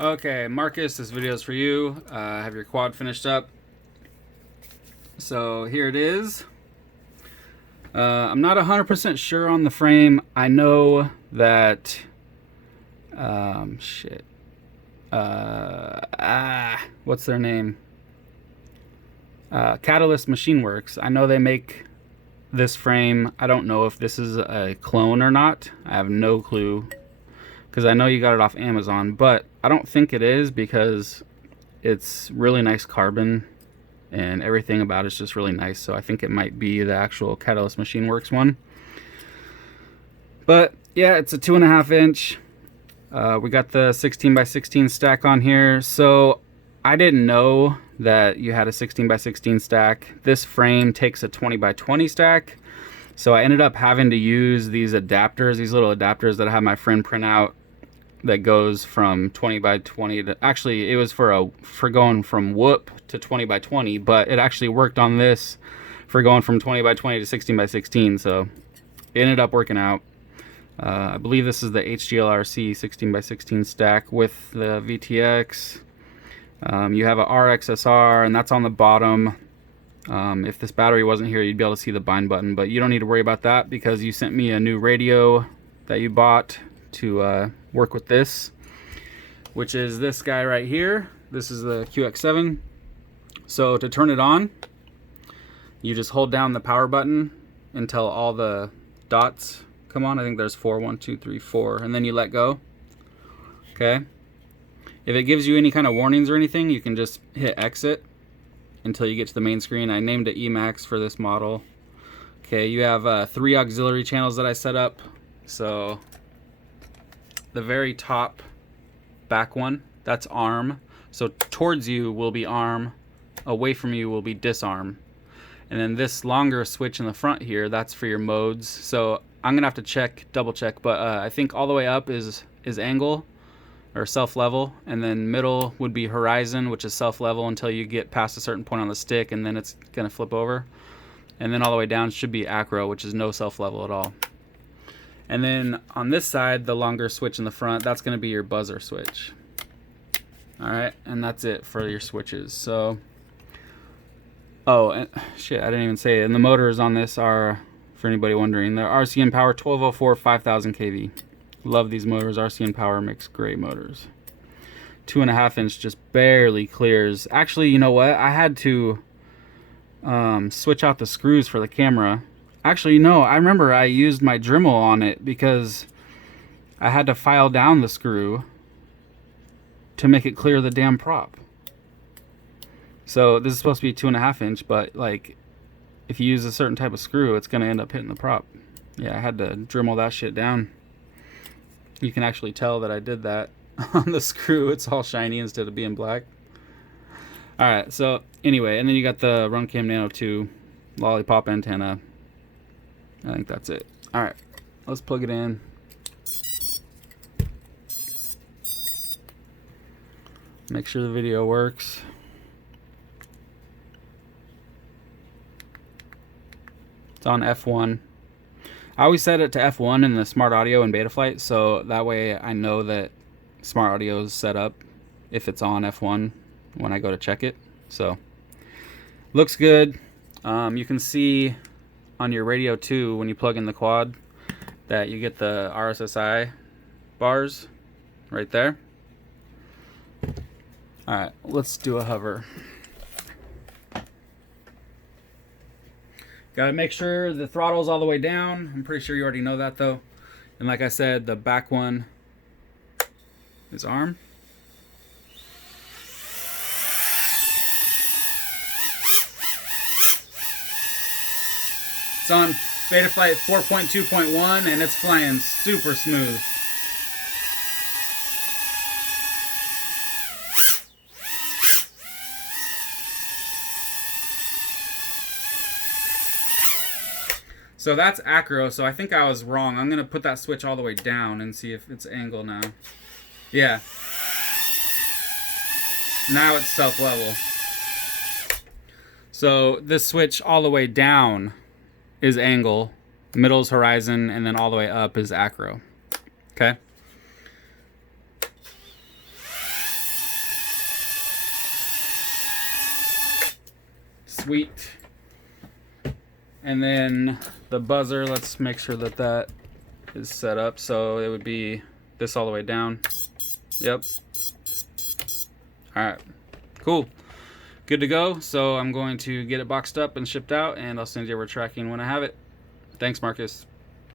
Okay, Marcus, this video is for you. Have your quad finished up. So here it is. I'm not 100% sure on the frame. I know that, what's their name? Catalyst Machine Works. I know they make this frame. I don't know if this is a clone or not. I have no clue, because I know you got it off Amazon, but I don't think it is, because it's really nice carbon and everything about it's just really nice. So I think it might be the actual Catalyst Machine Works one. But yeah, it's a 2.5 inch. We got the 16x16 stack on here. So I didn't know that you had a 16x16 stack. This frame takes a 20x20 stack. So I ended up having to use these adapters, these little adapters that I had my friend print out, that goes from 20x20 to, actually it was for going from whoop to 20x20, but it actually worked on this for going from 20x20 to 16x16. So it ended up working out. I believe this is the HGLRC 16x16 stack with the VTX. You have a RXSR, and that's on the bottom. If this battery wasn't here, you'd be able to see the bind button, but you don't need to worry about that because you sent me a new radio that you bought to work with this, which is this guy right here. This is the QX7. So to turn it on, you just hold down the power button until all the dots come on. I think there's 4, 1, 2, 3, 4, and then you let go. Okay. If it gives you any kind of warnings or anything, you can just hit exit until you get to the main screen. I named it Emax for this model. Okay, you have 3 auxiliary channels that I set up. So the very top back one, that's arm. So towards you will be arm, away from you will be disarm. And then this longer switch in the front here, that's for your modes. So I'm gonna have to double check, but I think all the way up is angle or self-level, and then middle would be horizon, which is self-level until you get past a certain point on the stick, and then it's gonna flip over. And then all the way down should be acro, which is no self-level at all. And then on this side, the longer switch in the front, that's going to be your buzzer switch. All right, and that's it for your switches. So, oh, and shit, I didn't even say it. And the motors on this are, for anybody wondering, they're RCN Power 1204 5000 kV. Love these motors. RCN Power makes great motors. 2.5 inch just barely clears. Actually, you know what? I had to switch out the screws for the camera. Actually, no, I remember I used my Dremel on it because I had to file down the screw to make it clear the damn prop. So this is supposed to be 2.5 inch, but like if you use a certain type of screw, it's gonna end up hitting the prop. Yeah, I had to Dremel that shit down. You can actually tell that I did that on the screw. It's all shiny instead of being black. Alright, so anyway, and then you got the Runcam Nano 2 lollipop antenna. I think that's it. Alright, let's plug it in. Make sure the video works. It's on F1. I always set it to F1 in the Smart Audio and Betaflight, so that way I know that Smart Audio is set up if it's on F1 when I go to check it. So, looks good. You can see on your radio too, when you plug in the quad, that you get the RSSI bars right there. Alright, let's do a hover. Gotta make sure the throttle's all the way down. I'm pretty sure you already know that though. And like I said, the back one is arm. It's on Betaflight 4.2.1 and it's flying super smooth. So that's acro, so I think I was wrong. I'm gonna put that switch all the way down and see if it's angle now. Yeah. Now it's self-level. So this switch all the way down is angle, middle is horizon, and then all the way up is acro. Okay? Sweet. And then the buzzer, let's make sure that that is set up. So it would be this all the way down. Yep. All right, cool. Good to go. So I'm going to get it boxed up and shipped out, and I'll send you over tracking when I have it. Thanks, Marcus.